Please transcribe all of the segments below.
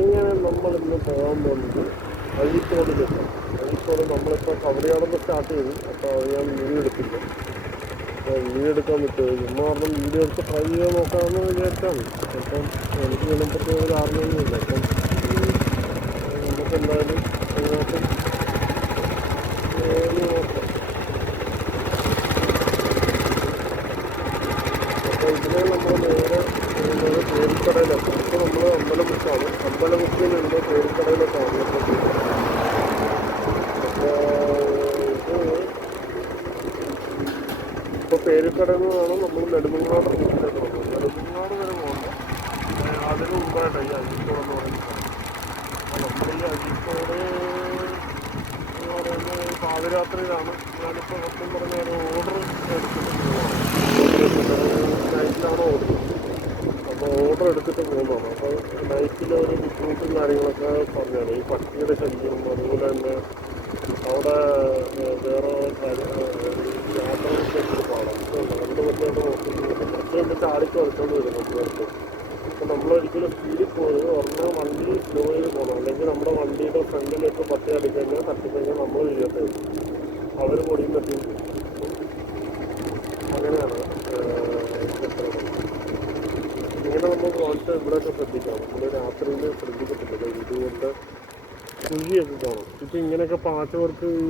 എങ്ങനെ നമ്മളിന്ന് പോകാൻ പോകുന്നത് അഴീക്കോടിലെത്താം. അഴീക്കോട് നമ്മളിപ്പോൾ കവടിയാടെന്ന് സ്റ്റാർട്ട് ചെയ്തു. അപ്പോൾ അത് ഞാൻ വീഡിയോ എടുത്തില്ല. അപ്പോൾ വീഡിയോ എടുക്കാൻ പറ്റുമോ ചുമ്മാ പറഞ്ഞാൽ വീഡിയോ എടുത്ത് ട്രൈ ചെയ്യാൻ നോക്കാമെന്ന് വിചാരിച്ചാണ്. അപ്പം എനിക്ക് ഇതിനെപ്പറ്റി ഒരു ധാരണയൊന്നുമില്ല. അപ്പം നമുക്ക് എന്തായാലും അങ്ങോട്ട് നോക്കാം. അപ്പോൾ ഇതിനെ നമ്മൾ നേരെ പേരിക്കടയിലാണ്. ഇപ്പോൾ നമ്മൾ അമ്പലമുക്കാണ്. അമ്പലമുക്കിൽ നിന്ന് പേരിക്കടയിലേക്കാണ് ഇപ്പോൾ. ഇപ്പോൾ പേരിക്കടയിൽ നിന്നാണ് നമ്മൾ നെടുമങ്ങാട് റൂട്ടിലേക്ക് പോകുന്നത്. നെടുമങ്ങാട് വരെ പോകുന്നത് അതിന് മുമ്പായിട്ടാണ് ഈ അഴീക്കോട് എന്ന് പറയുന്നത്. അപ്പോൾ നമ്മൾ ഈ അഴീക്കോട് എന്ന് പറയുന്നത് പാതിരാത്രിയിലാണ്. ഞാനിപ്പോൾ സത്യം പറഞ്ഞ ഒരു ഓർഡർ എടുത്തിട്ട് പോവാണ്. നൈറ്റിലാണ് ഓർഡർ. അപ്പോൾ ഓർഡർ എടുത്തിട്ട് പോകുന്നതാണ്. അപ്പോൾ നൈറ്റിലൊരു ബുദ്ധിമുട്ടും കാര്യങ്ങളൊക്കെ പറഞ്ഞാണ്. ഈ പട്ടിയുടെ ശല്യം, അതുപോലെ തന്നെ അവിടെ വേറെ യാത്രകൾക്ക് ഒരു പാടാണ്. കണ്ടു പറ്റാണ്ട് നോക്കുന്നത് കുറച്ച് കണ്ട് ചാടിക്ക് വരച്ചോണ്ട് വരും നമുക്ക്. അപ്പോൾ നമ്മളൊരിക്കലും സ്പീഡിൽ പോയി ഒരെണ്ണം വണ്ടി സ്ലോ ചെയ്ത് പോകണം. അല്ലെങ്കിൽ നമ്മുടെ വണ്ടിയുടെ ഫ്രണ്ടിലേക്ക് പട്ടി അടിക്കഴിഞ്ഞാൽ തട്ടിക്കഴിഞ്ഞാൽ നമ്മൾ വീഴത്തേ ഉള്ളൂ. അവർ പൊടിയും തട്ടിയും ചെയ്യും. അങ്ങനെയാണ് ഇങ്ങനെ നമ്മൾ കുറച്ച് ഇവിടെയൊക്കെ ശ്രദ്ധിക്കാം. നമ്മൾ രാത്രിയിൽ ശ്രദ്ധിക്കത്തില്ല. ഇതുകൊണ്ട് കുഴിയൊക്കെ കാണും. ഇപ്പം ഇങ്ങനെയൊക്കെ പാച്ച് വർക്ക് ഈ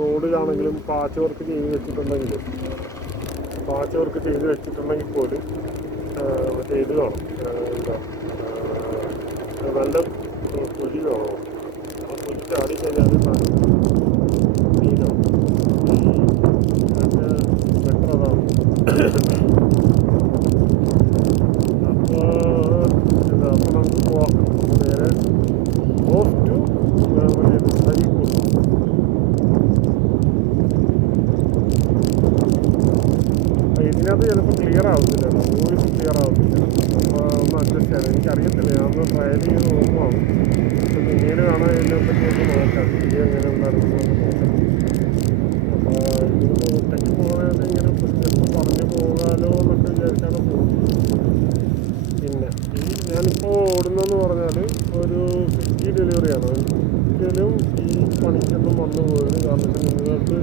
റോഡിലാണെങ്കിലും പാച്ച് വർക്ക് ചെയ്ത് വെച്ചിട്ടുണ്ടെങ്കിൽ പോലും മറ്റേ ഇത് കാണും. എന്താ നല്ല കുഴി കാണും. ആ കുഴി ചാടിക്കഴിഞ്ഞാൽ മീനാണ്. ബെറ്റർ അതാണ്. അപ്പോൾ നമുക്ക് പോവാം. നേരെ ഓഫ് ടു അഴീക്കോട്. ഇതിനകത്ത് ചിലപ്പോൾ ക്ലിയർ ആവത്തില്ല, വോയിസ് ക്ലിയർ ആവത്തില്ല. അപ്പോൾ ഒന്ന് അഡ്ജസ്റ്റ് ചെയ്യാം. എനിക്കറിയത്തില്ല, ഞാനൊന്ന് ട്രയൽ ചെയ്ത് നോക്കുവാണ്. അപ്പോൾ പിന്നീട് കാണാൻ ഇതിനെപ്പറ്റിയൊക്കെ നോക്കാം. വീഡിയോ എങ്ങനെ ഉണ്ടായിരുന്നൊക്കെ നോക്കാം. അപ്പോൾ ഇതിന് ഒറ്റയ്ക്ക് പോകാതെ ഇങ്ങനെ ജസ്റ്റ് പറഞ്ഞു പോകാലോ എന്നൊക്കെ വിചാരിച്ചാണ് പോകുന്നത്. പിന്നെ ഞാനിപ്പോൾ ഓടുന്നതെന്ന് പറഞ്ഞാൽ ഒരു 50 ഡെലിവറിയാണ്. ഒരിക്കലും ഈ പണിക്കൊന്നും വന്നു പോയത്. കാരണം നിങ്ങൾക്ക്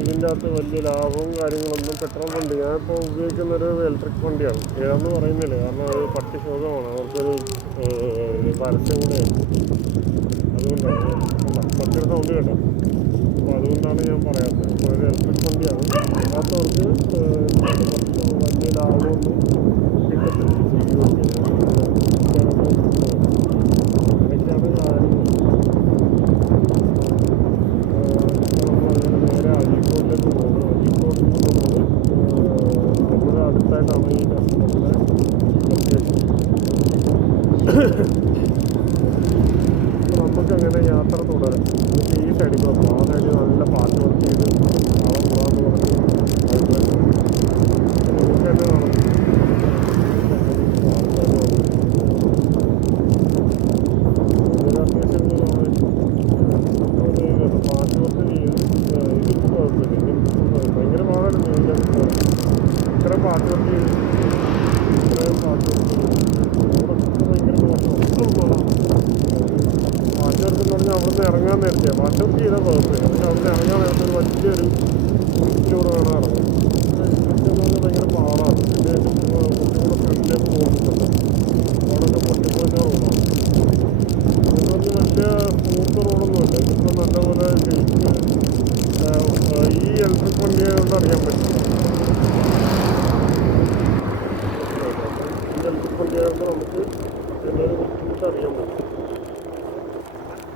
ഇതിൻ്റെ അകത്ത് വലിയ ലാഭവും കാര്യങ്ങളൊന്നും പെട്രോൾ വണ്ടി ഞാനിപ്പോൾ ഉപയോഗിക്കുന്നൊരു ഇലക്ട്രിക് വണ്ടിയാണ്. ഏതാണെന്ന് പറയുന്നില്ല, കാരണം അത് പട്ടി ശോകമാണ്. അവർക്കൊരു പരസ്യം കൂടെ അതുകൊണ്ടാണ് പട്ടിയുടെ സൗണ്ട് കേട്ടോ. അപ്പോൾ അതുകൊണ്ടാണ് ഞാൻ പറയാത്തത്. അപ്പോൾ ഒരു ഇലക്ട്രിക് വണ്ടിയാണ്. അല്ലാത്തവർക്ക് വലിയ ലാഭമൊന്നും കിട്ടത്തില്ല. അങ്ങനെയൊക്കെയാണ് കാര്യങ്ങൾ. നേരെ അഴീക്കോടിലേക്ക് പോകുന്നത്. അഴീക്കോടിൽ നിന്ന് നമ്മുടെ അടുത്തായിട്ടാണ് ഈ കസ്റ്റമറിൻ്റെ ലൊക്കേഷൻ. അപ്പോൾ നമുക്കങ്ങനെ യാത്ര തുടരാം. നമുക്ക് ഈ സൈഡിൽ പോകാം. ആ സൈഡിൽ നല്ല പാട്ട് വർക്ക് ചെയ്ത് നാളെ പോകാമെന്ന് പറഞ്ഞ് അഭിപ്രായം നിങ്ങൾക്ക് തന്നെ കാണും. പാട്ട് വർക്ക് ചെയ്ത് ഇതിന് കുഴപ്പമില്ല. ഭയങ്കര പാടായിരുന്നു. ഇത്രയും പാട്ട് വർക്ക് ചെയ്ത് ഇത്രയും പാട്ട് വർക്ക് ചെയ്ത് ഭയങ്കര പാട്ട് വർക്ക് എന്ന് പറഞ്ഞാൽ അവിടുന്ന് ഇറങ്ങാൻ നേരത്തെ പാട്ട് വർക്ക് ചെയ്താൽ കുഴപ്പമില്ല. പക്ഷെ അവിടുന്ന് ഇറങ്ങാൻ നേരത്തെ ഒരു വലിയൊരു കുറിച്ചിലൂടെ വേണം ഇറങ്ങാൻ. ഭയങ്കര പാടാണ്. പിന്നെ കുറച്ചും കൂടെ ഫ്രണ്ടിലേക്ക് പോകുന്നുണ്ട്. അവിടെയൊക്കെ പൊട്ടിപ്പോയിൻ്റെ റോഡാണ്. എന്ന് പറഞ്ഞാൽ വലിയ സ്മൂത്ത് റോഡൊന്നുമില്ല. ഇതിപ്പോൾ നല്ലപോലെ ശരിക്കും ഈ ഇലക്ട്രിക് വണ്ടിയായതുകൊണ്ട് അറിയാൻ പറ്റില്ല. ഈ ഇലക്ട്രിക് വണ്ടിയായതുകൊണ്ട് നമുക്ക് എല്ലാവരും ബുദ്ധിമുട്ട് അറിയാൻ പറ്റും.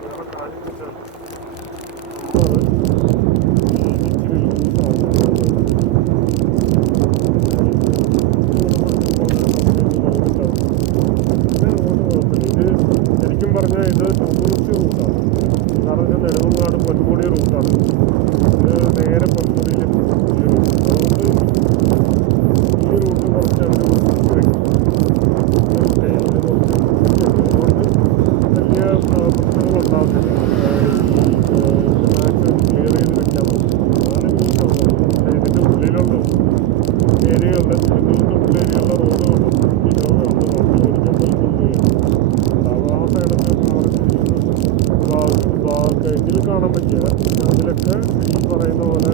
വേറെ കാര്യമില്ല. ശരിക്കും പറഞ്ഞാൽ ഇത് ടൂറിസ്റ്റ് റൂട്ടാണ്. കാരണം ഇത് നെടുമങ്ങാട് പൊന്മുടി റൂട്ടാണ്. ഇത് നേരെ പൊന്മുടിയിലേക്ക് പോകും ഈ റൂട്ട്. അതുകൊണ്ട് ഈ റൂട്ട് കുറച്ച് അവർ അതുകൊണ്ട് വലിയ പ്രശ്നങ്ങളുണ്ടാകത്തില്ല. മാക്സിമം ക്ലിയർ ചെയ്ത് വെക്കാൻ പറ്റും. അങ്ങനെ മീനുള്ളൂ. പക്ഷേ ഇതിൻ്റെ ഉള്ളിലുള്ള ഏരിയകളിൽ തിരുവനന്തപുരത്തെ ഉള്ളേരിയയുള്ള റോഡുകളും വണ്ടി ഓടിക്കാൻ പോലും കാണാൻ പറ്റില്ല. അതിലൊക്കെ ഈ പറയുന്ന പോലെ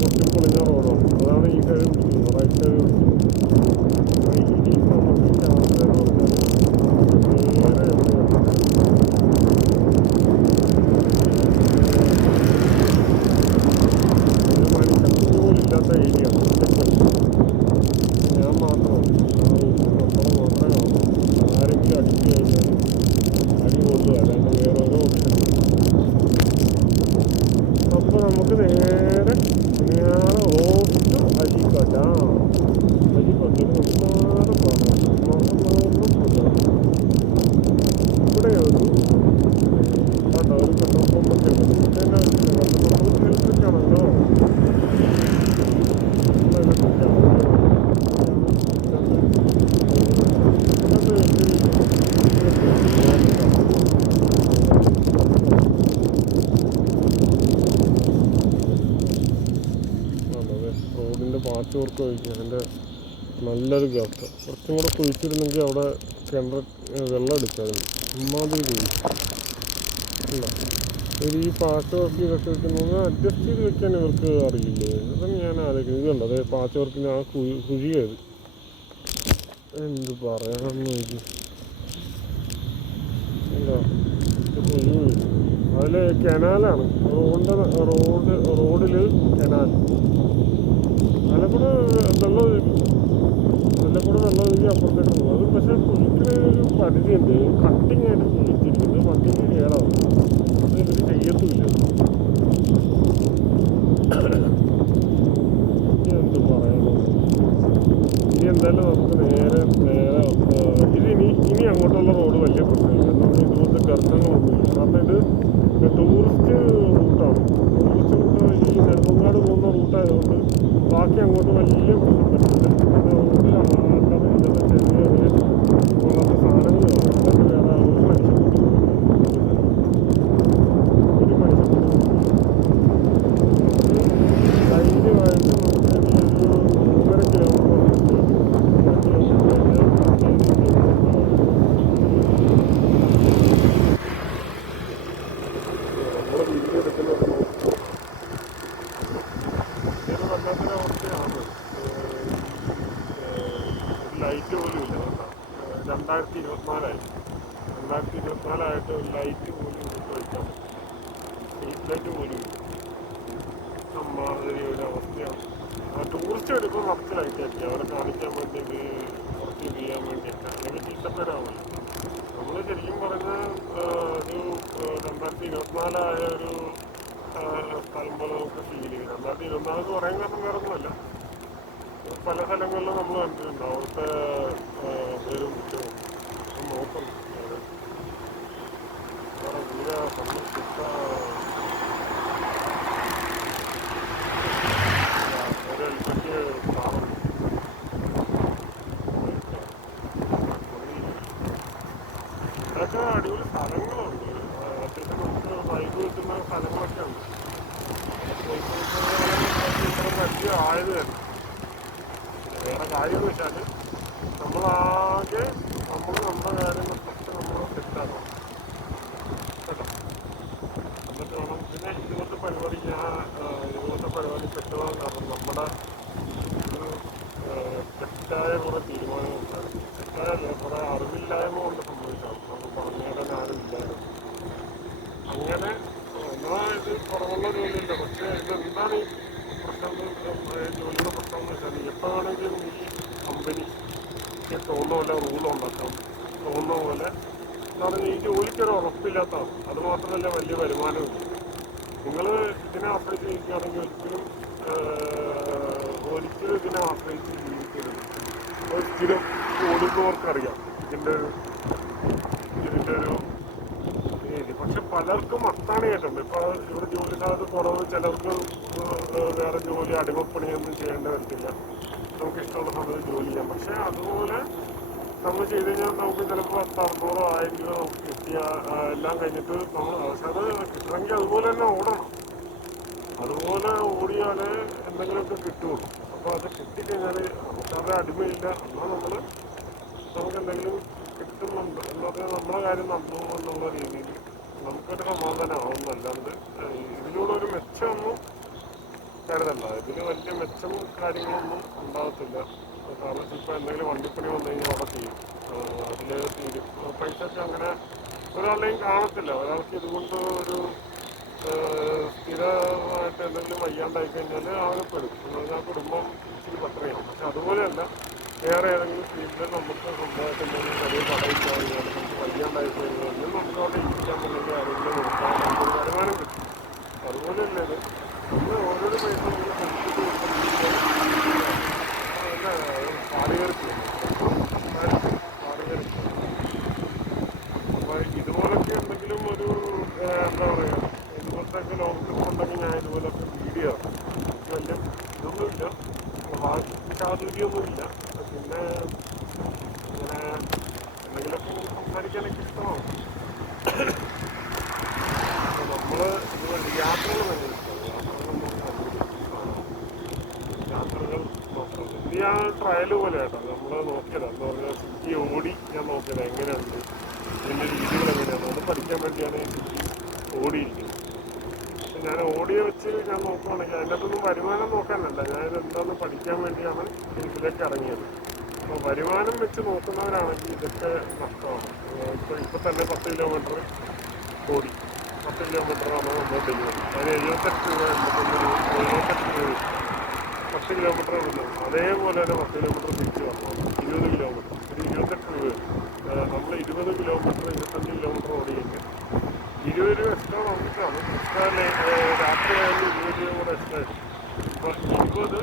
കുറച്ച് പൊളിഞ്ഞ റോഡാണ്. അതാണ് ഈ സൈഡ് പിടിക്കുന്നത്, റൈറ്റ് സൈഡ് പിടിക്കുന്നത്. ഇനി നമുക്ക് യാത്ര എന്ന് പറഞ്ഞാൽ നേരെ എവിടെയാണ് മനുഷ്യർക്ക് പോലും ഇല്ലാത്ത ഏരിയ ആണ്. ഞാൻ മാത്രമാണ്, നമ്മൾ മാത്രമേ കാണും. ആരെങ്കിലും അടിച്ചു കഴിഞ്ഞാൽ അടി കൊള്ളുക, അല്ലാണ്ട് വേറെ ഓരോ ഓപ്ഷൻ. അപ്പോൾ നമുക്ക് നേരെ ഓർത്ത് അജിക്കോട്ട അജിക്കോട്ടയിൽ ഒരുപാട് പോകണം. ഇവിടെ ഒരു കണ്ടോ, ഒരു പെട്രോൾ പമ്പൊക്കെ ഉണ്ട്. ഇതിൻ്റെ ആവശ്യമില്ല, കാരണം നമ്മൾ ഇലക്ട്രിക് ആണല്ലോ. ഇലക്ട്രിക് ആണല്ലോ റോഡിൻ്റെ പാച്ച് വർക്ക് കഴിക്കും. അതിൻ്റെ നല്ലൊരു ഗ്യാപ്പ് കുറച്ചും കൂടെ കുഴിച്ചിരുന്നെങ്കിൽ അവിടെ കിണർ വെള്ളം എടുക്കാറുണ്ട്. ഇമ്മാതിരി കുഴി ഇല്ല. ഇവർ ഈ പാച്ച് വർക്ക് ഇതൊക്കെ വെക്കുന്നത് അഡ്ജസ്റ്റ് ചെയ്ത് വെക്കാൻ ഇവർക്ക് അറിയില്ലേ? അതാണ് ഞാൻ ആലോചിക്കുന്നത്. ഇതുണ്ട്, അതായത് പാച്ച് വർക്കിന് ആ കുഴിയത് എന്ത് പറയാമെന്ന് നോക്കി. എന്താ കുഴി അതിൽ കനാലാണ്, റോഡിൽ കനാൽ. അതിലെക്കൂടെ വെള്ളം ഒഴുകി അപ്പുറത്തേക്ക് പോകും. അത് പക്ഷേ കുഴിക്കുന്ന ഒരു പരിധിയുണ്ട്. കട്ടിങ് ആയിട്ട് കുഴിച്ചിരിക്കുന്നത് വണ്ടിക്ക് കേടാവും. അത് ഇവർ ചെയ്യത്തുമില്ല. എന്ത് പറയാനോ. ഇനി എന്തായാലും നമുക്ക് നേരെ ഇനി അങ്ങോട്ടുള്ള റോഡ് വലിയ പ്രശ്നമില്ല. നമുക്ക് ഇതുപോലത്തെ ഗർത്തങ്ങളൊന്നുമില്ല. കാരണം ഇത് ടൂറിസ്റ്റ് റൂട്ടാണ്. ടൂറിസ്റ്റ് റൂട്ട് ഈ നെടുമങ്ങാട് പോകുന്ന റൂട്ടായതുകൊണ്ട് ബാക്കി അങ്ങോട്ട് വലിയ പ്രശ്നം പറ്റില്ല. റോഡിൽ അല്ലാതെ ഇല്ലാതെ ചെറിയ പോകാത്ത സാധനങ്ങൾ കാണും. അതായത് വേറെ ഒരു മനുഷ്യൻ ധൈര്യമായിട്ട് നമുക്ക് ഒരു 3.5 കിലോമീറ്റർ നമ്മുടെ വീട്ടിലെടുക്കുന്നത് ഇതൊരു വല്ലാത്തൊരു അവസ്ഥയാണ്. ലൈറ്റ് പോലും ഇല്ല. 2024 ഒരു ലൈറ്റ് പോലും നമുക്ക് വയ്ക്കാൻ പറ്റും. സ്ട്രീറ്റ് ലൈറ്റ് പോലും ഇല്ല. അമ്മാതിരി ഒരു അവസ്ഥയാണ്. ടൂറിസ്റ്റ് എടുക്കുമ്പോൾ കുറച്ച് ലൈറ്റ് ആക്കി അവരെ കാണിക്കാൻ വേണ്ടി, ഇത് കുറച്ച് ഇത് ചെയ്യാൻ വേണ്ടിയൊക്കെ, അല്ലെങ്കിൽ ചീത്തപ്പേരാവില്ല. നമ്മൾ ശരിക്കും പറഞ്ഞാൽ ഒരു 2024 ഒരു സ്ഥലം പോലെ നമുക്ക് ഫീൽ ചെയ്യും. 2024 എന്ന് പറയാൻ കാരണം വേറെ ഒന്നുമല്ല, പല സ്ഥലങ്ങളിലും നമ്മൾ കണ്ടിട്ടുണ്ട് അവിടുത്തെ പേരും കുറ്റവും നോക്കണം. വേറെ തീരെ സംരക്ഷിച്ച ഒരു ഹെൽമെറ്റ് കാണുന്നു. അതൊക്കെ അടിപൊളി സ്ഥലങ്ങളുണ്ട്. അത്യാവശ്യം നമുക്ക് വൈബ് കിട്ടുന്ന സ്ഥലങ്ങളൊക്കെ ഉണ്ട്. ഇത്ര പരിചയം ആയത് തന്നെ. വേറെ കാര്യമെന്ന് വെച്ചാൽ നമ്മളാകെ നമ്മുടെ കാര്യങ്ങളൊക്കെ നമ്മൾ സെറ്റാക്കണം കേട്ടോ. എന്നിട്ട് വേണം പിന്നെ ഇതുപോലത്തെ പരിപാടി പെട്ടതാണ്. കാരണം നമ്മുടെ ഒരു തെറ്റായ കുറേ തീരുമാനങ്ങളുണ്ടായിരുന്നു. തെറ്റായല്ല, കുറേ അറിവില്ലായ്മ കൊണ്ട് സംഭവിച്ചാണ്. നമുക്ക് പറഞ്ഞുതരാൻ ആരും ഇല്ലായിരുന്നു. അങ്ങനെ എന്നാൽ ഇത് കുറവുള്ള ജോലിയില്ല. പക്ഷേ ഇതെന്താണ് ഈ പ്രശ്നം, ജോലിയുടെ പ്രശ്നം എന്ന് വെച്ചാൽ എപ്പോൾ വേണമെങ്കിലും ഈ കമ്പനിക്ക് തോന്നുന്ന പോലെ റൂളുണ്ടാക്കാം, തോന്നുന്ന പോലെ എന്ന് പറഞ്ഞാൽ ഈ ജോലിക്കൊരു ഉറപ്പില്ലാത്തതാണ്. അതുമാത്രമല്ല വലിയ വരുമാനമില്ല. നിങ്ങൾ ഇതിനെ ആശ്രയിച്ച് ജീവിക്കുകയാണെങ്കിൽ ഒരിക്കലും ഇതിനെ ആശ്രയിച്ച് ജീവിക്കരുത്. ഒരിക്കലും ഓടുന്നവർക്കറിയാം ഇതിൻ്റെ ഒരു രീതി. പക്ഷെ പലർക്കും അത്താണിയായിട്ടുണ്ട്. ഇപ്പോൾ ഇവിടെ ജോലി സാധ്യത കുറവ്, ചിലർക്ക് വേറെ ജോലി അടിമപ്പണിയൊന്നും ചെയ്യേണ്ടി വരത്തില്ല. നമുക്ക് ഇഷ്ടമുള്ള സമയത്ത് ജോലി ചെയ്യാം. പക്ഷെ അതുപോലെ നമ്മൾ ചെയ്ത് കഴിഞ്ഞാൽ നമുക്ക് ചിലപ്പോൾ 1000-600 1000 രൂപ നമുക്ക് കിട്ടിയ എല്ലാം കഴിഞ്ഞിട്ട് നമ്മൾ പക്ഷെ അത് കിട്ടണമെങ്കിൽ അതുപോലെ തന്നെ ഓടണം. അതുപോലെ ഓടിയാലേ എന്തെങ്കിലുമൊക്കെ കിട്ടുള്ളൂ. അപ്പോൾ അത് കിട്ടിക്കഴിഞ്ഞാൽ നമുക്കത് അടിമയില്ല. എന്നാൽ നമുക്ക് എന്തെങ്കിലും കിട്ടുന്നുണ്ട് എന്ന് പറഞ്ഞാൽ നമ്മുടെ കാര്യം നടന്നു എന്നുള്ള രീതിയിൽ നമുക്കൊരു സമാധാനമാവും. അല്ലാണ്ട് ഇതിലൂടെ ഒരു മെച്ചമൊന്നും കരുതണ്ട. ഇതിന് വലിയ മെച്ചം കാര്യങ്ങളൊന്നും ഉണ്ടാകത്തില്ല. കാരണം ഇപ്പോൾ എന്തെങ്കിലും വണ്ടിപ്പണി വന്നു കഴിഞ്ഞാൽ അവിടെ ചെയ്യും, അതിൽ തീരും. പൈസയൊക്കെ അങ്ങനെ ഒരാളുടെയും കാണത്തില്ല. ഒരാൾക്ക് ഇതുകൊണ്ട് ഒരു സ്ഥിരമായിട്ട് എന്തെങ്കിലും വയ്യാണ്ടായി കഴിഞ്ഞാൽ ആകെപ്പെടും. ആ കുടുംബം ഇച്ചിരി പത്രയാവും. പക്ഷെ അതുപോലെയല്ല, വേറെ ഏതെങ്കിലും ഫീൽഡിൽ നമുക്ക് സ്വന്തമായിട്ട് എന്തെങ്കിലും വലിയ കടയിൽ കഴിഞ്ഞാൽ നമുക്ക് വയ്യാണ്ടായി കഴിഞ്ഞാൽ നമുക്ക് അവിടെ ഇരിക്കാൻ അല്ലെങ്കിൽ ആരെങ്കിലും നോക്കാൻ നമുക്കൊരു വരുമാനം കിട്ടും. അതുപോലെയല്ല ഇത്. നമ്മൾ ഓരോരോ പൈസ നമ്മൾ പഠിച്ചിട്ട് പാടുകയറിക്കും. അപ്പോൾ ഇതുപോലൊക്കെ എന്തെങ്കിലും ഒരു എന്താ പറയുക, ഇതുപോലത്തെ ലോങ് ട്രിപ്പ് ഉണ്ടെങ്കിൽ ഞാൻ ഇതുപോലൊക്കെ വീഡിയോ എനിക്ക് വലിയ ഇതൊന്നുമില്ല, ചാതുര്യമൊന്നുമില്ല. പിന്നെ ഇങ്ങനെ എന്തെങ്കിലുമൊക്കെ സംസാരിക്കാനൊക്കെ ഇഷ്ടമാണ്. അപ്പോൾ നമ്മൾ ഇതുപോലെ യാത്രകൾ തന്നെ യാത്രകൾ നോക്കുന്നത് ഇത് ഞാൻ ട്രയൽ പോലെ കേട്ടോ നമ്മൾ നോക്കിയതാണ്. എന്ന് പറഞ്ഞാൽ സിറ്റി ഓടി ഞാൻ നോക്കിയത് എങ്ങനെയുണ്ട്, ഇതിൻ്റെ രീതികൾ എങ്ങനെയാണ്, അത് പഠിക്കാൻ വേണ്ടിയാണ് ഈ സിറ്റി ഓടിയിരിക്കുന്നത്. പക്ഷെ ഞാൻ ഓടിയെ വെച്ച് ഞാൻ നോക്കുകയാണെങ്കിൽ അതിൻ്റെ അകത്തൊന്നും വരുമാനം നോക്കാനല്ല, ഞാനിത് എന്താണെന്ന് പഠിക്കാൻ വേണ്ടിയാണ് ഇതിലേക്ക് ഇറങ്ങിയത്. അപ്പോൾ വരുമാനം വെച്ച് നോക്കുന്നവരാണെങ്കിൽ ഇതൊക്കെ നഷ്ടമാണ്. ഇപ്പോൾ തന്നെ 10 കിലോമീറ്റർ ഓടി, 10 കിലോമീറ്ററാണ് നമ്മൾ ഡെലിവറി. അതിന് 78 രൂപ, 78 രൂപ 10 കിലോമീറ്റർ വിടുന്നത്. അതേപോലെ തന്നെ 10 കിലോമീറ്റർ തിരിച്ച് വരണം, 20 കിലോമീറ്റർ, ഒരു 28 രൂപ. നമ്മൾ 20 കിലോമീറ്റർ 25 കിലോമീറ്റർ ഓടിയെങ്കിൽ 20 രൂപ എക്സ്ട്രാ വന്നിട്ടാണ്. എക്സ്ട്രാ രാത്രിയായാലും 20 രൂപ കൂടെ എക്സ്ട്രാ ആയിട്ട്. അപ്പോൾ 20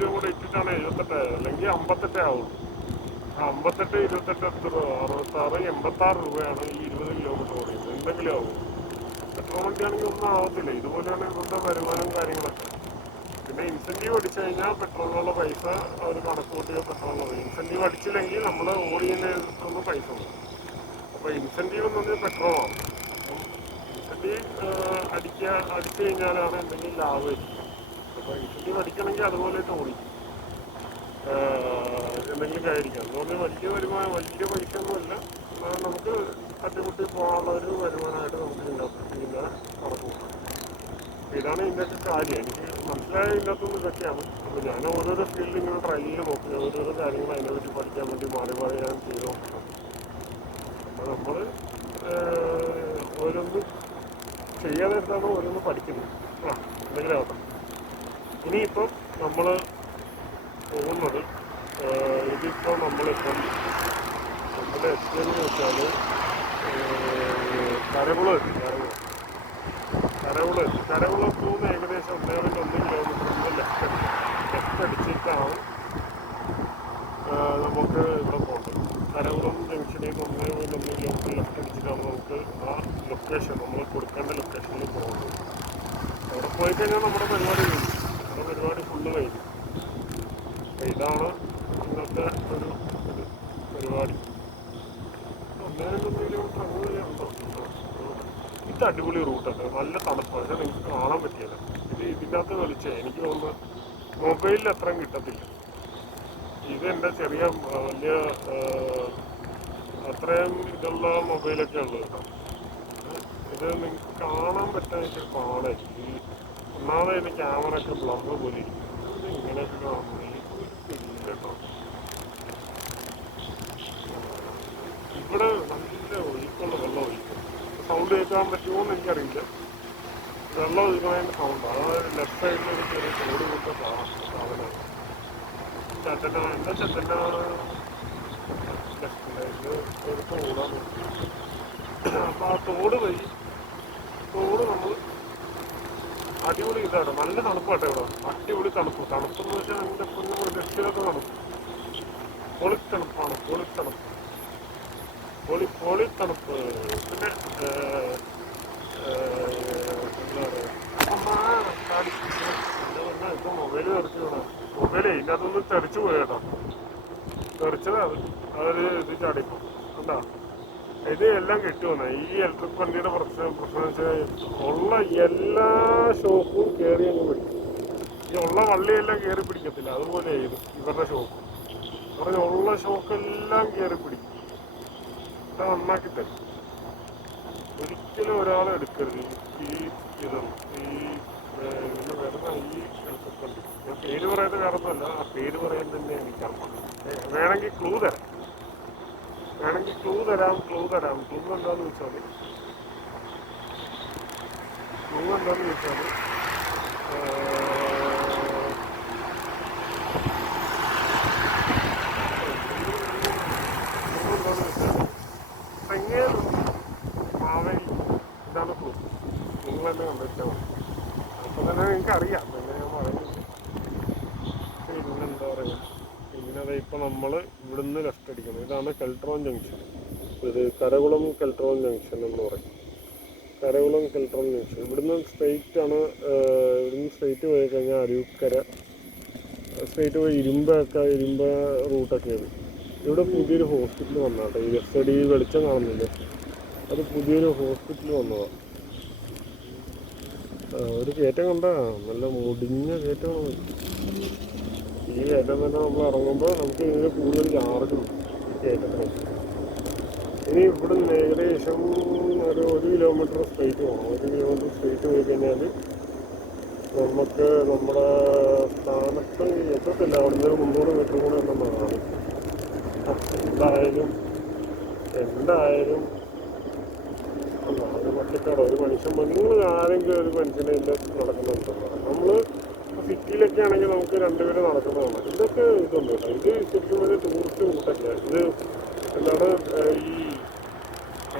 രൂപ കൂടെ ഇട്ടിട്ടാണ് 78 അല്ലെങ്കിൽ 58 ആവുള്ളൂ. 58, 28 എത്ര രൂപ, 66, 86 രൂപയാണ് ഈ 20 കിലോമീറ്റർ ഓടിയത്. എന്തെങ്കിലും ആവും. പെട്രോൾ വണ്ടിയാണെങ്കിൽ ഒന്നും ആവത്തില്ല. ഇതുപോലെയാണ് ഇവരുടെ വരുമാനം കാര്യങ്ങളൊക്കെ. പിന്നെ ഇൻസെൻറ്റീവ് അടിച്ചു കഴിഞ്ഞാൽ പെട്രോളിനുള്ള പൈസ അവർ കണക്ക് കൂട്ടിയ പെട്രോളുള്ളത്. ഇൻസെൻറ്റീവ് അടിച്ചില്ലെങ്കിൽ നമ്മൾ ഓടിയതിനൊന്നും പൈസ ഉണ്ട്. അപ്പോൾ ഇൻസെൻറ്റീവ് എന്ന് പറഞ്ഞാൽ പെട്രോളാണ്. അപ്പം ഇൻസെൻറ്റീവ് അടിച്ചു കഴിഞ്ഞാലാണ് എന്തെങ്കിലും ലാഭം. അപ്പോൾ ഇൻസെൻറ്റീവ് അടിക്കണമെങ്കിൽ അതുപോലെ ഓടിക്കും, എന്തെങ്കിലും കയറിക്കാം. അതുകൊണ്ട് വലിയ വരുമാനം, വലിയ പൈസ ഒന്നുമില്ല. നമുക്ക് തട്ടിമുട്ടി പോകാനുള്ള ഒരു വരുമാനമായിട്ട് നമുക്ക് ഇതിൻ്റെ കണക്ക് കൂട്ടാം. ഇതാണ് ഇതിൻ്റെയൊക്കെ കാര്യം. എനിക്ക് മനസ്സിലായ ഇതിനകത്തൊന്നും ഇതൊക്കെയാണ്. അപ്പോൾ ഞാൻ ഓരോരോ ഫീൽഡിൽ ഇങ്ങനെ ട്രയലിൽ നോക്കി ഓരോരോ കാര്യങ്ങൾ അതിനെപ്പറ്റി പഠിക്കാൻ വേണ്ടി മാറി ഞാൻ ചെയ്ത് നോക്കണം. അപ്പോൾ നമ്മൾ ഓരോന്ന് ചെയ്യാതെ എടുത്താണ് ഓരോന്ന് പഠിക്കുന്നത്. എന്തെങ്കിലും ആവട്ടെ. ഇനിയിപ്പം നമ്മൾ പോകുന്നത് ഇതിപ്പോൾ നമ്മളിപ്പം നമ്മുടെ എത്തിയെന്ന് വെച്ചാൽ കരകുളം പോകുന്ന ഏകദേശം 1.1 കിലോമീറ്റർ ലെഫ്റ്റ് അടിച്ചിട്ടാണ് നമുക്ക് ഇവിടെ പോകേണ്ടത്. കരകുളം ജംഗ്ഷനിൽ നിന്ന് 1.1 കിലോമീറ്റർ ലെഫ്റ്റ് അടിച്ചിട്ടാണ് നമുക്ക് ആ ലൊക്കേഷൻ, നമ്മൾ കൊടുക്കേണ്ട ലൊക്കേഷനിൽ പോകുന്നത്. അവിടെ പോയി കഴിഞ്ഞാൽ നമ്മുടെ പരിപാടി കഴിഞ്ഞു, നമ്മുടെ പരിപാടി ഫുള്ള് കഴിഞ്ഞു. അപ്പോൾ ഇതാണ് ഇന്നത്തെ ഒരു പരിപാടി. 1.1 കിലോമീറ്റർ അങ്ങനെ ഉണ്ടോ? ഇത് അടിപൊളി റൂട്ടൊക്കെ, നല്ല തണുപ്പാണ്. പക്ഷേ നിങ്ങൾക്ക് കാണാൻ പറ്റിയല്ല. ഇതിൻ്റെ അകത്ത് കളിച്ചേ എനിക്ക് തോന്നുന്നു മൊബൈലിൽ അത്രയും കിട്ടത്തില്ല. ഇത് എൻ്റെ ചെറിയ വലിയ അത്രയും ഇതുള്ള മൊബൈലൊക്കെ ഉള്ളത് കേട്ടോ. ഇത് നിങ്ങൾക്ക് കാണാൻ പറ്റാൻ എനിക്ക് പാടായിരിക്കും. ഒന്നാമത് ഇതിൻ്റെ ക്യാമറ ഒക്കെ ബ്ലർ പോലെ ഇരിക്കും. ഇങ്ങനെയൊക്കെ കാണുന്നത് കേട്ടോ. ഇവിടെ നല്ല ഒഴുക്കുള്ള വെള്ളം ഒഴിക്കും. സൗണ്ട് കേൾക്കാൻ പറ്റുമോ എന്ന് എനിക്കറിയില്ല. വെള്ളം ഒഴുകണതിൻ്റെ സൗണ്ട്, അതായത് ലെഫ്റ്റ് സൈഡിൽ ഒരു ചെറിയ തോട് കൂട്ട സാധനമാണ്. എന്താ ചെത്തനാണ് ലെഫ്റ്റിലായിട്ട് ഒരു തോടാണ്. അപ്പോൾ ആ തോട് നമ്മൾ അടിപൊളി ഇതാണ്. നല്ല തണുപ്പാട്ടെ ഇവിടെ, അടിപൊളി തണുപ്പെന്ന് വെച്ചാൽ അതിൻ്റെ പൊന്നും രക്ഷിതൊക്കെ തണുപ്പ്, പൊളിത്തണുപ്പാണ്. പൊളിത്തണുപ്പ്. പിന്നെ എന്താ പറയുക, ഇപ്പം മൊബൈല് തെറിച്ചു വേണം. മൊബൈലേ ഇതിനകത്തൊന്നും തെറിച്ചു പോയി കേട്ടോ. തെറിച്ചത് അതൊരു ഇത് ചാടിപ്പോൾ എന്താ ഇത് എല്ലാം കിട്ടുമെന്ന്. ഈ ഇലക്ട്രിക് വണ്ടിയുടെ പ്രശ്നം വെച്ചാൽ ഉള്ള എല്ലാ ഷോപ്പും കയറി അങ്ങ് പിടിക്കും. ഈ ഉള്ള വള്ളിയെല്ലാം കയറി പിടിക്കത്തില്ല. അതുപോലെ ഇത് ഇവരുടെ ഷോപ്പ് പറഞ്ഞ ഉള്ള ഷോക്കെല്ലാം കയറി പിടിക്കും. നന്നാക്കി തരും. ഒരിക്കലും ഒരാൾ എടുക്കരുത് ഈ ഇതും ഈ ഇങ്ങനെ വരുന്ന ഈ എളുപ്പപ്പള്ളി. ഞാൻ പേര് പറയുന്നത് വേറെ ഒന്നുമല്ല, ആ പേര് പറയുന്നത് തന്നെ എനിക്കറിയാം. വേണമെങ്കിൽ ക്ലൂ തരാം, ക്ലൂ എന്താണെന്ന് വെച്ചാൽ തെങ്ങേലും മാവേലി, ഇതാണ് ക്ലൂ. നിങ്ങൾ തന്നെ കണ്ടെത്താൻ മതി. അപ്പോൾ തന്നെ എനിക്കറിയാം, പിന്നെ ഞാൻ പറയുന്നത്. പിന്നെന്താ പറയുക, പിന്നെ അതെ ഇപ്പോൾ നമ്മൾ ഇവിടുന്ന് ലെഫ്റ്റ് അടിക്കണം. ഇതാണ് കെൽട്രോൺ ജംഗ്ഷൻ. ഇത് കരകുളം കെൽട്രോൺ ജംഗ്ഷൻ എന്ന് പറയും. കരകുളം കെൽട്രോൺ ജംഗ്ഷൻ. ഇവിടുന്ന് സ്ട്രെയിറ്റ് പോയി കഴിഞ്ഞാൽ അരുവിക്കര, സ്ട്രെയിറ്റ് പോയി ഇരുമ്പ റൂട്ടൊക്കെയാണ്. ഇവിടെ പുതിയൊരു ഹോസ്പിറ്റൽ വന്നാട്ടെ. ഈ ലെഫ്റ്റ് സൈഡ് ഈ വെളിച്ചം കാണുന്നില്ലേ, അത് പുതിയൊരു ഹോസ്പിറ്റൽ വന്നതാണ്. ഒരു കയറ്റം കണ്ടാ നല്ല മുടിഞ്ഞ കയറ്റമാണ്. ഈ കയറ്റം തന്നെ നമ്മൾ ഇറങ്ങുമ്പോൾ നമുക്ക് ഇതിന് കൂടുതൽ ചാർജ് ഉണ്ട് ഈ കയറ്റത്തിന്. ഇനി ഇവിടെ നിന്ന് ഏകദേശം ഒരു കിലോമീറ്റർ സ്ട്രെയിറ്റ് പോകണം. 1 കിലോമീറ്റർ സ്ട്രെയിറ്റ് പോയി കഴിഞ്ഞാൽ നമുക്ക് നമ്മുടെ സ്ഥാനത്ത് എത്തത്തില്ല. അവിടെ നിന്ന് 300 മീറ്റർ കൂടെ ഉണ്ടെന്നാണ്. എന്തായാലും അത് പച്ചക്കട ഒരു മനുഷ്യൻ, നിങ്ങൾ ആരെങ്കിലും ഒരു മനുഷ്യനെ നടക്കുന്നുണ്ടോ? നമ്മൾ സിറ്റിയിലൊക്കെ ആണെങ്കിൽ നമുക്ക് 2 പേര് നടക്കുന്നതാണ്. ഇതൊക്കെ ഇതുണ്ട് കേട്ടോ. ഇത് ശരിക്കും ഒരു ടൂറിസ്റ്റ് റൂട്ടൊക്കെ. ഇത് എന്താണ്, ഈ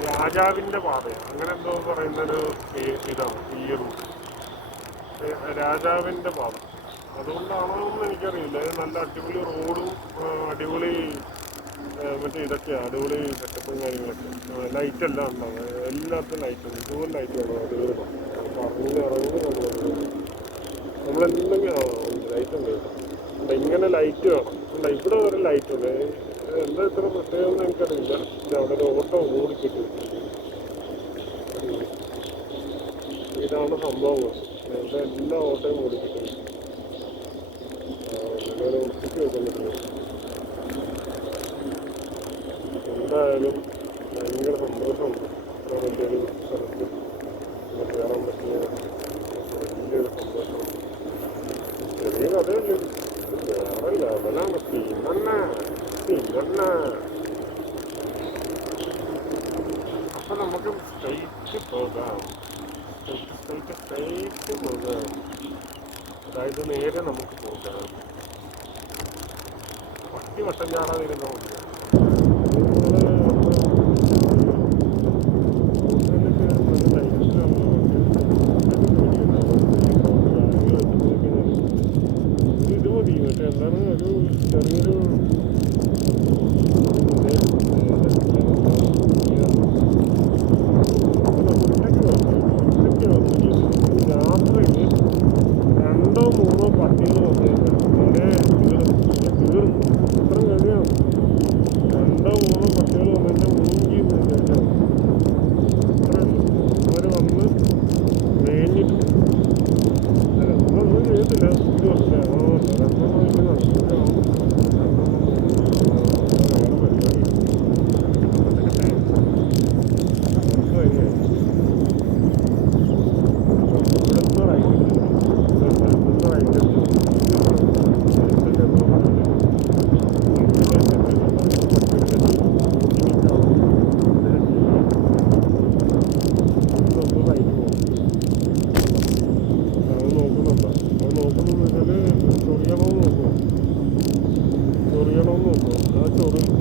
രാജാവിൻ്റെ പാത അങ്ങനെ എന്തോ പറയുന്നൊരു ഇതാണ് ഈ റൂട്ട്, രാജാവിൻ്റെ പാത. അതുകൊണ്ടാണോ എന്ന് എനിക്കറിയില്ല. നല്ല അടിപൊളി റോഡും അടിപൊളി മറ്റേ ഇതൊക്കെയാണ്, അടിപൊളി സെറ്റപ്പും കാര്യങ്ങളൊക്കെ. ലൈറ്റെല്ലാം ഉണ്ടാവും, എല്ലാത്തിനും ലൈറ്റുണ്ട്. ഇതുപോലെ ലൈറ്റ് വേണം അടിപൊളി. ഇറങ്ങി നമ്മളെന്തെങ്കിലും ലൈറ്റ് ഉണ്ട് കേട്ടോ. ഇങ്ങനെ ലൈറ്റ് വേണം. ഇവിടെ ഒരു ലൈറ്റ് ഉണ്ട്. എന്താ ഇത്ര പ്രത്യേകം എന്ന് എനിക്കറിയില്ല. അവിടെ ഒരു ഓട്ടോ ഓടിക്കിട്ടി. ഇതാണ് സംഭവങ്ങൾ. ഇവിടെ എല്ലാ ഓട്ടോയും ഓടിക്കിട്ടും. അങ്ങനെ ഒട്ടിച്ച് വെക്കുന്നില്ല. എന്തായാലും ഭയങ്കര സന്തോഷമുണ്ട് വലിയൊരു സ്ഥലത്ത് കയറാൻ പറ്റിയ വലിയൊരു സന്തോഷമുണ്ട്. ചെറിയ കഥയല്ലേ, വേറെ ലെവലാണ്. പിന്നെ അപ്പം നമുക്ക് സ്ട്രെയിറ്റ് പോകാം. അതായത് നേരെ നമുക്ക് പോകാം. പട്ടി വട്ടം ചാടാതിരുന്നാൽ മതി. ഇത് മതി. മറ്റേ എന്താണ്, ഒരു ചെറിയൊരു രാത്രിയിൽ 2 3 പട്ടികൾ വന്നു കഴിഞ്ഞാൽ തീർന്നു. ഇത്ര കഴിയാണ്. 2 3 പട്ടികൾ വന്നു കഴിഞ്ഞാൽ മൂങ്ങി കഴിഞ്ഞാൽ അവർ വന്ന് മേഞ്ഞിട്ട് ഒന്നും ചെയ്യത്തില്ല. 1 വർഷം 2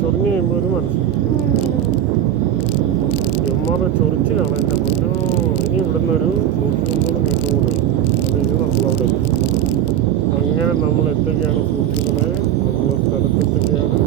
ചൊറിഞ്ഞ് കഴിയുമ്പോൾ ഒരു മനസ്സിലാവും. ഇവന്മാരുടെ ചൊറിച്ചിലാണ് എൻ്റെ മുന്നോ. ഇനി ഇവിടുന്ന് ഒരു 100 മീറ്റർ കൂടെ അത് ഇത് നമ്മളവിടെ എത്തും. അങ്ങനെ നമ്മൾ എത്തുകയാണ് സുഹൃത്തുക്കളെ. നമ്മൾ സ്ഥലത്തെത്തുകയാണ്.